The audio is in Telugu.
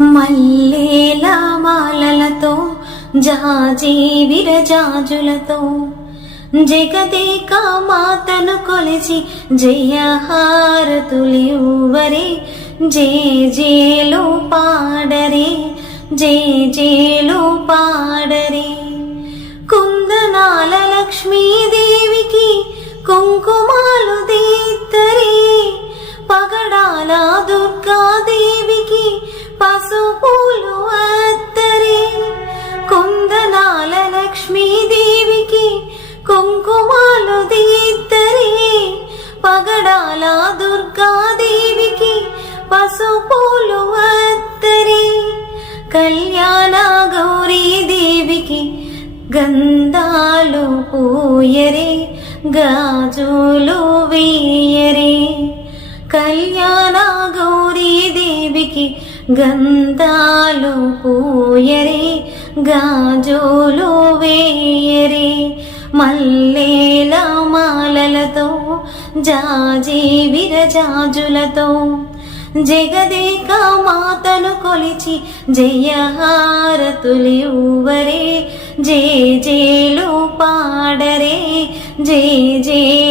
మల్లేల మాలలతో జాజి విరజాజులతో జగదేక మాతను కొలిచి జయహారతులివ్వరే, జేజేలు పాడరే, జేజేలు పాడరే. కుందనాల లక్ష్మీదేవికి కుంకుమాలు దీత్తరే, పగడాల దుర్గాదేవికి పసుపులు అత్తరే. కుందనాల లక్ష్మీదేవికి కుంకుమాలు దీత్తరే, పగడాల దుర్గాదేవికి పసుపులు అత్తరే. కళ్యాణ గౌరీదేవికి గంధాలు పూయరే, గాజులు వేయరే. కళ్యాణ గౌరీదేవికి గంధాలు పూయరే, గాజులు వేయరే. మల్లేల మాలలతో జాజి విరజాజులతో జగదేక మాతను కొలిచి జయహారతులివ్వరే, జేజేలు పాడరే, జేజే